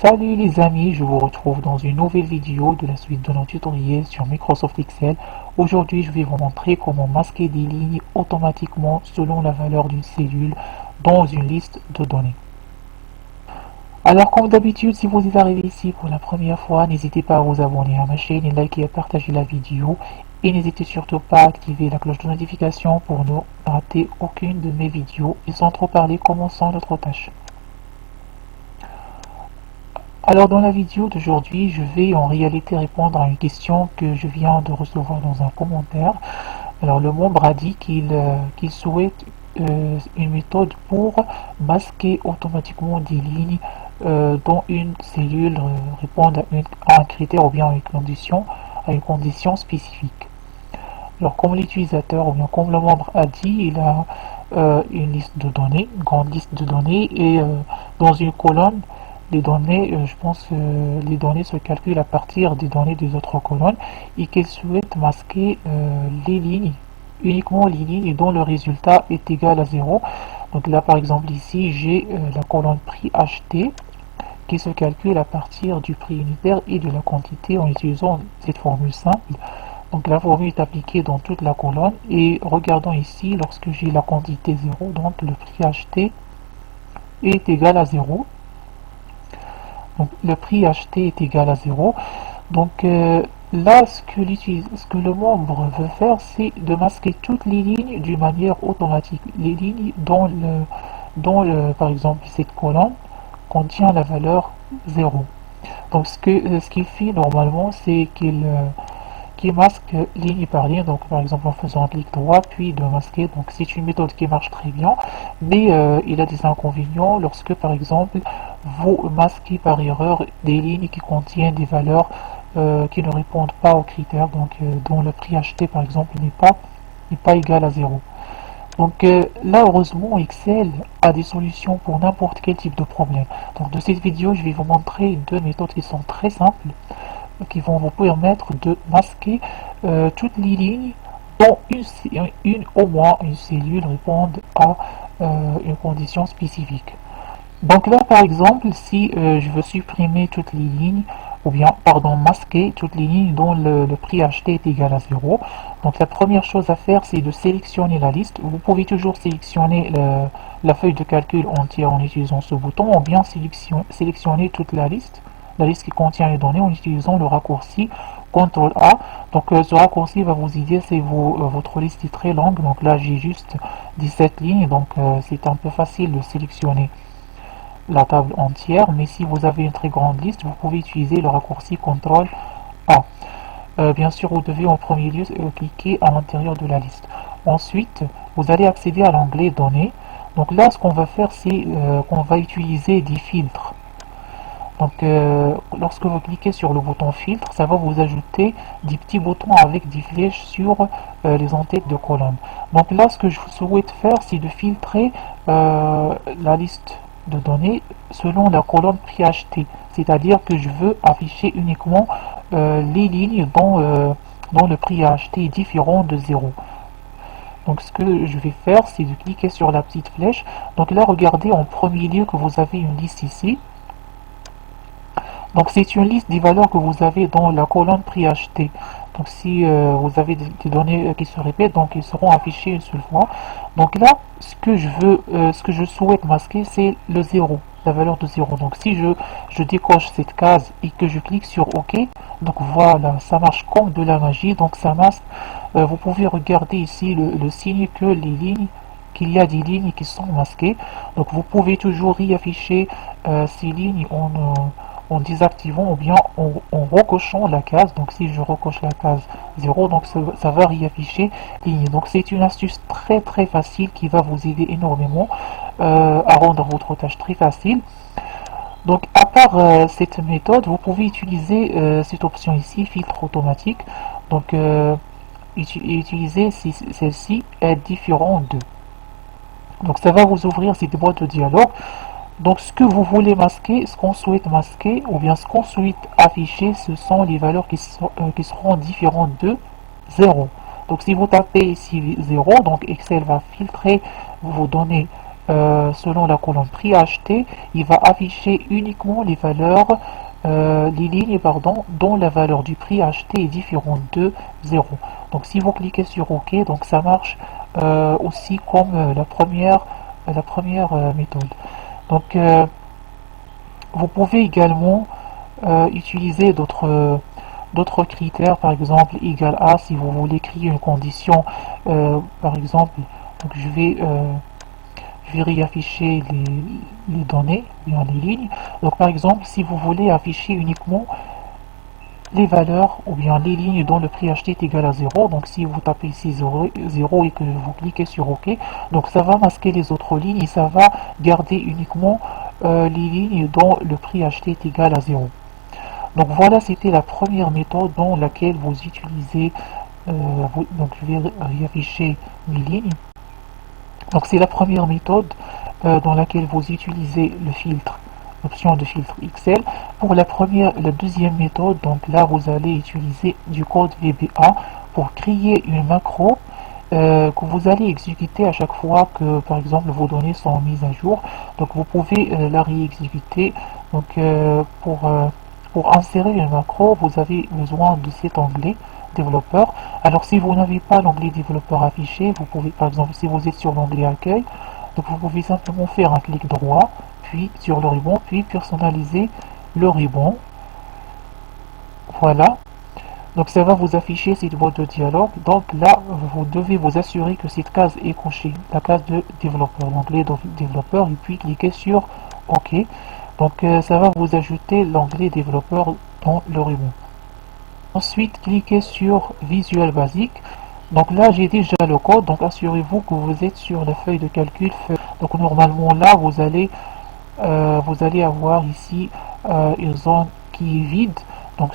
Salut les amis, je vous retrouve dans une nouvelle vidéo de la suite de nos tutoriels sur Microsoft Excel. Aujourd'hui, je vais vous montrer comment masquer des lignes automatiquement selon la valeur d'une cellule dans une liste de données. Alors comme d'habitude, si vous êtes arrivé ici pour la première fois, n'hésitez pas à vous abonner à ma chaîne et liker et partager la vidéo. Et n'hésitez surtout pas à activer la cloche de notification pour ne rater aucune de mes vidéos. Et sans trop parler, commençons notre tâche. Alors dans la vidéo d'aujourd'hui, je vais en réalité répondre à une question que je viens de recevoir dans un commentaire. Alors le membre a dit qu'il souhaite une méthode pour masquer automatiquement des lignes dont une cellule répond à un critère ou bien à une condition spécifique. Alors comme l'utilisateur ou bien comme le membre a dit, il a une liste de données, une grande liste de données et dans une colonne, les données, je pense que les données se calculent à partir des données des autres colonnes et qu'il souhaite masquer les lignes, uniquement les lignes dont le résultat est égal à 0. Donc là par exemple ici j'ai la colonne prix acheté qui se calcule à partir du prix unitaire et de la quantité en utilisant cette formule simple. Donc la formule est appliquée dans toute la colonne et regardons ici lorsque j'ai la quantité 0, donc le prix acheté est égal à 0. Donc le prix acheté est égal à 0. Donc là, ce que le membre veut faire, c'est de masquer toutes les lignes d'une manière automatique. Les lignes par exemple, cette colonne contient la valeur 0. Donc ce qu'il fait normalement, c'est qu'il masque ligne par ligne, donc par exemple en faisant un clic droit, puis de masquer. Donc c'est une méthode qui marche très bien, mais il a des inconvénients lorsque par exemple vous masquez par erreur des lignes qui contiennent des valeurs qui ne répondent pas aux critères, donc dont le prix acheté par exemple n'est pas égal à 0. Donc là, heureusement, Excel a des solutions pour n'importe quel type de problème. Donc de cette vidéo, je vais vous montrer deux méthodes qui sont très simples, qui vont vous permettre de masquer toutes les lignes dont au moins une cellule répond à une condition spécifique. Donc là, par exemple, si je veux supprimer toutes les lignes, ou bien, pardon, masquer toutes les lignes dont le prix acheté est égal à 0. Donc la première chose à faire, c'est de sélectionner la liste. Vous pouvez toujours sélectionner la feuille de calcul entière en utilisant ce bouton, ou bien sélectionner toute la liste qui contient les données en utilisant le raccourci CTRL A. Donc ce raccourci va vous aider si votre liste est très longue. Donc là, j'ai juste 17 lignes, donc c'est un peu facile de sélectionner la table entière, mais si vous avez une très grande liste, vous pouvez utiliser le raccourci CTRL A. Bien sûr, vous devez en premier lieu cliquer à l'intérieur de la liste. Ensuite, vous allez accéder à l'onglet Données. Donc là, ce qu'on va faire, c'est qu'on va utiliser des filtres. Donc, lorsque vous cliquez sur le bouton filtre, ça va vous ajouter des petits boutons avec des flèches sur les en-têtes de colonnes. Donc là, ce que je souhaite faire, c'est de filtrer la liste de données selon la colonne prix acheté. C'est-à-dire que je veux afficher uniquement les lignes dont le prix à acheter est différent de 0. Donc ce que je vais faire, c'est de cliquer sur la petite flèche. Donc là, regardez en premier lieu que vous avez une liste ici. Donc c'est une liste des valeurs que vous avez dans la colonne prix acheté. Donc si vous avez des données qui se répètent, donc ils seront affichés une seule fois. Donc là, ce que je souhaite masquer, c'est le 0, la valeur de 0. Donc si je décoche cette case et que je clique sur OK, donc voilà, ça marche comme de la magie. Donc ça masque. Vous pouvez regarder ici le signe que qu'il y a des lignes qui sont masquées. Donc vous pouvez toujours y afficher ces lignes en désactivant ou bien en recochant la case. Donc si je recoche la case 0, donc ça va réafficher ligne. Donc c'est une astuce très très facile qui va vous aider énormément à rendre votre tâche très facile. Donc à part cette méthode, vous pouvez utiliser cette option ici, filtre automatique. Donc utiliser celle-ci est différent de. Donc ça va vous ouvrir cette boîte de dialogue. Donc ce que vous voulez masquer, ce qu'on souhaite masquer, ou bien ce qu'on souhaite afficher, ce sont les valeurs qui seront différentes de 0. Donc si vous tapez ici 0, donc Excel va filtrer vos données selon la colonne prix acheté, il va afficher uniquement les valeurs, les lignes pardon, dont la valeur du prix acheté est différente de 0. Donc si vous cliquez sur OK, donc ça marche aussi comme la première méthode. Donc vous pouvez également utiliser d'autres critères, par exemple égal à, si vous voulez créer une condition, par exemple, donc je vais réafficher les données, bien les lignes. Donc par exemple, si vous voulez afficher uniquement les valeurs ou bien les lignes dont le prix acheté est égal à 0, donc si vous tapez ici 0, 0 et que vous cliquez sur OK, donc ça va masquer les autres lignes et ça va garder uniquement les lignes dont le prix acheté est égal à 0. Donc voilà, c'était la première méthode dans laquelle vous utilisez, donc je vais réafficher mes lignes. Donc c'est la première méthode dans laquelle vous utilisez le filtre, l'option de filtre Excel. Pour la deuxième méthode, donc là vous allez utiliser du code VBA pour créer une macro que vous allez exécuter à chaque fois que par exemple vos données sont mises à jour. Donc vous pouvez la réexécuter. Donc pour insérer une macro, vous avez besoin de cet onglet développeur. Alors si vous n'avez pas l'onglet développeur affiché, vous pouvez par exemple si vous êtes sur l'onglet accueil, donc vous pouvez simplement faire un clic droit, puis sur le ruban, puis personnaliser le ruban. Voilà. Donc ça va vous afficher cette boîte de dialogue. Donc là, vous devez vous assurer que cette case est cochée, la case de développeur, l'onglet de développeur, et puis cliquez sur OK. Donc ça va vous ajouter l'onglet développeur dans le ruban. Ensuite, cliquez sur Visual Basic. Donc là, j'ai déjà le code, donc assurez-vous que vous êtes sur la feuille de calcul. Donc normalement là, vous allez avoir ici une zone qui est vide. Donc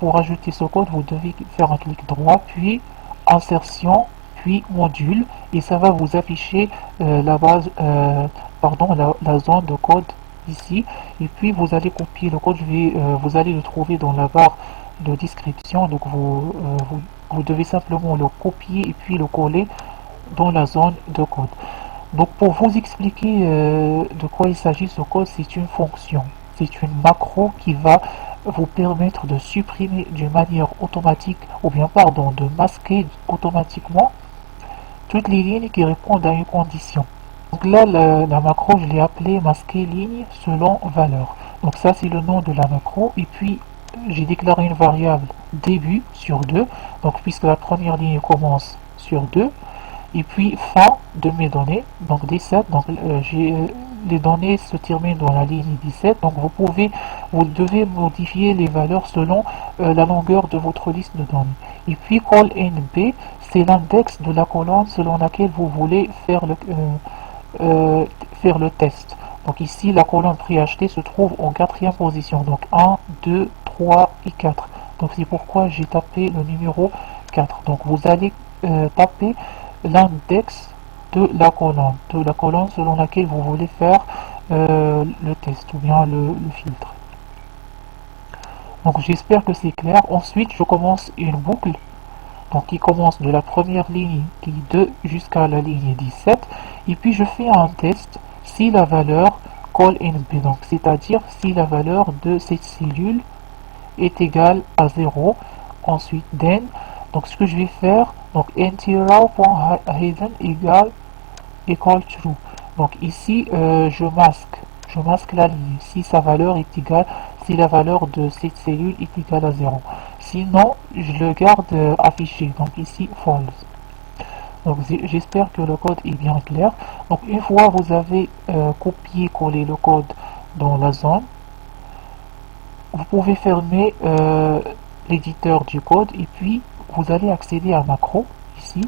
pour ajouter ce code, vous devez faire un clic droit, puis insertion, puis module, et ça va vous afficher la zone de code ici. Et puis vous allez copier le code, vous allez le trouver dans la barre de description. Donc vous devez simplement le copier et puis le coller dans la zone de code. Donc pour vous expliquer de quoi il s'agit, ce code, c'est une fonction. C'est une macro qui va vous permettre de supprimer d'une manière automatique, ou bien pardon, de masquer automatiquement toutes les lignes qui répondent à une condition. Donc là, la macro, je l'ai appelée masquer ligne selon valeur. Donc ça, c'est le nom de la macro. Et puis, j'ai déclaré une variable début sur 2. Donc puisque la première ligne commence sur 2, et puis fin de mes données, donc 17, donc les données se terminent dans la ligne 17, donc vous devez modifier les valeurs selon la longueur de votre liste de données. Et puis call NB, c'est l'index de la colonne selon laquelle vous voulez faire le test. Donc ici, la colonne prix acheté se trouve en quatrième position, donc 1, 2, 3 et 4. Donc c'est pourquoi j'ai tapé le numéro 4. Donc vous allez taper l'index de la colonne selon laquelle vous voulez faire le test ou bien le filtre. Donc j'espère que c'est clair. Ensuite, je commence une boucle, donc qui commence de la première ligne qui est 2 jusqu'à la ligne 17, et puis je fais un test si la valeur call NB, donc c'est-à-dire si la valeur de cette cellule est égale à 0. Ensuite, then, donc ce que je vais faire, donc integer.hidden égale true. Donc ici, je masque la ligne si sa valeur est égale, si la valeur de cette cellule est égale à 0. Sinon, je le garde affiché, donc ici false. Donc j'espère que le code est bien clair. Donc une fois vous avez copié-collé le code dans la zone, vous pouvez fermer l'éditeur du code et puis vous allez accéder à macro ici.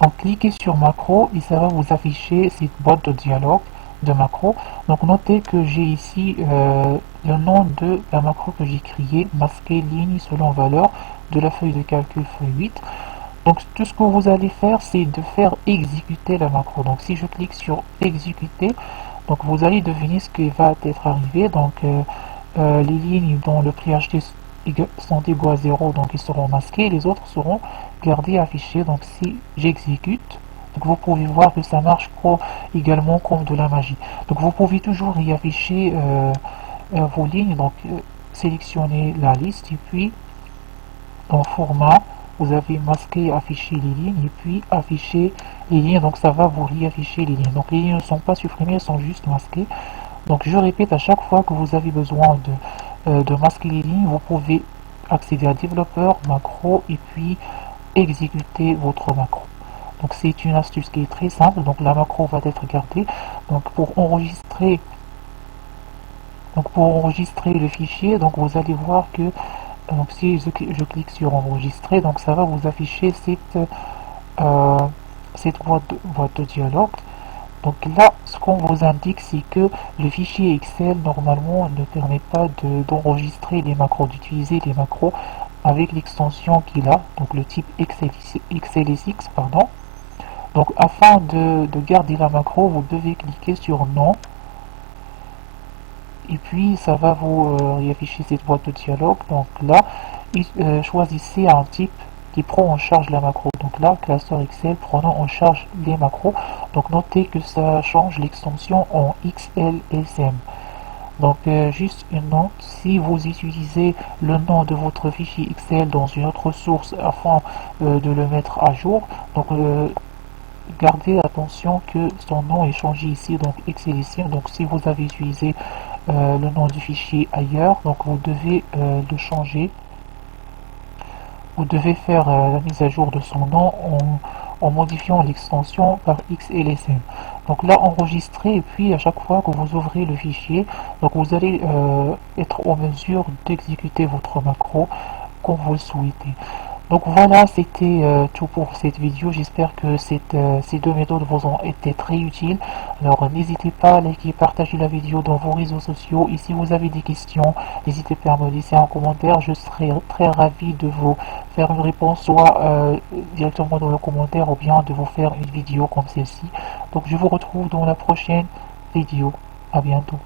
Donc cliquez sur macro et ça va vous afficher cette boîte de dialogue de macro. Donc notez que j'ai ici le nom de la macro que j'ai créée, masquer ligne selon valeur de la feuille de calcul feuille 8. Donc tout ce que vous allez faire, c'est de faire exécuter la macro. Donc si je clique sur exécuter, donc vous allez deviner ce qui va être arrivé. Donc les lignes dont le prix acheté sont égaux à 0, donc ils seront masqués, les autres seront gardés affichés. Donc si j'exécute, Donc vous pouvez voir que ça marche également comme de la magie. Donc vous pouvez toujours y afficher vos lignes. Donc sélectionnez la liste et puis dans format, vous avez masqué afficher les lignes et puis afficher les lignes. Donc ça va vous réafficher les lignes. Donc les lignes ne sont pas supprimées, elles sont juste masquées. Donc je répète, à chaque fois que vous avez besoin de masquer les lignes, vous pouvez accéder à développeur, macro et puis exécuter votre macro. Donc c'est une astuce qui est très simple. Donc la macro va être gardée. Donc pour enregistrer le fichier, donc vous allez voir que donc si je clique sur enregistrer, donc ça va vous afficher euh, cette boîte de dialogue. Donc là, ce qu'on vous indique, c'est que le fichier Excel, normalement, ne permet pas d'enregistrer les macros, d'utiliser les macros avec l'extension qu'il a, donc le type XLSX, pardon. Donc afin de garder la macro, vous devez cliquer sur non, et puis ça va vous réafficher cette boîte de dialogue. Donc là, choisissez un type qui prend en charge la macro. Donc là, classeur Excel prenant en charge les macros. Donc notez que ça change l'extension en XLSM. Donc juste une note, si vous utilisez le nom de votre fichier Excel dans une autre source afin de le mettre à jour, donc gardez attention que son nom est changé ici, donc XLSM. Donc si vous avez utilisé le nom du fichier ailleurs, donc vous devez le changer. Vous devez faire la mise à jour de son nom en modifiant l'extension par XLSM. Donc là, enregistrez, et puis à chaque fois que vous ouvrez le fichier, donc vous allez être en mesure d'exécuter votre macro comme vous le souhaitez. Donc voilà, c'était tout pour cette vidéo. J'espère que ces deux méthodes vous ont été très utiles. Alors n'hésitez pas à liker, partager la vidéo dans vos réseaux sociaux. Et si vous avez des questions, n'hésitez pas à me laisser un commentaire. Je serai très ravi de vous faire une réponse, soit directement dans le commentaire ou bien de vous faire une vidéo comme celle-ci. Donc je vous retrouve dans la prochaine vidéo. À bientôt.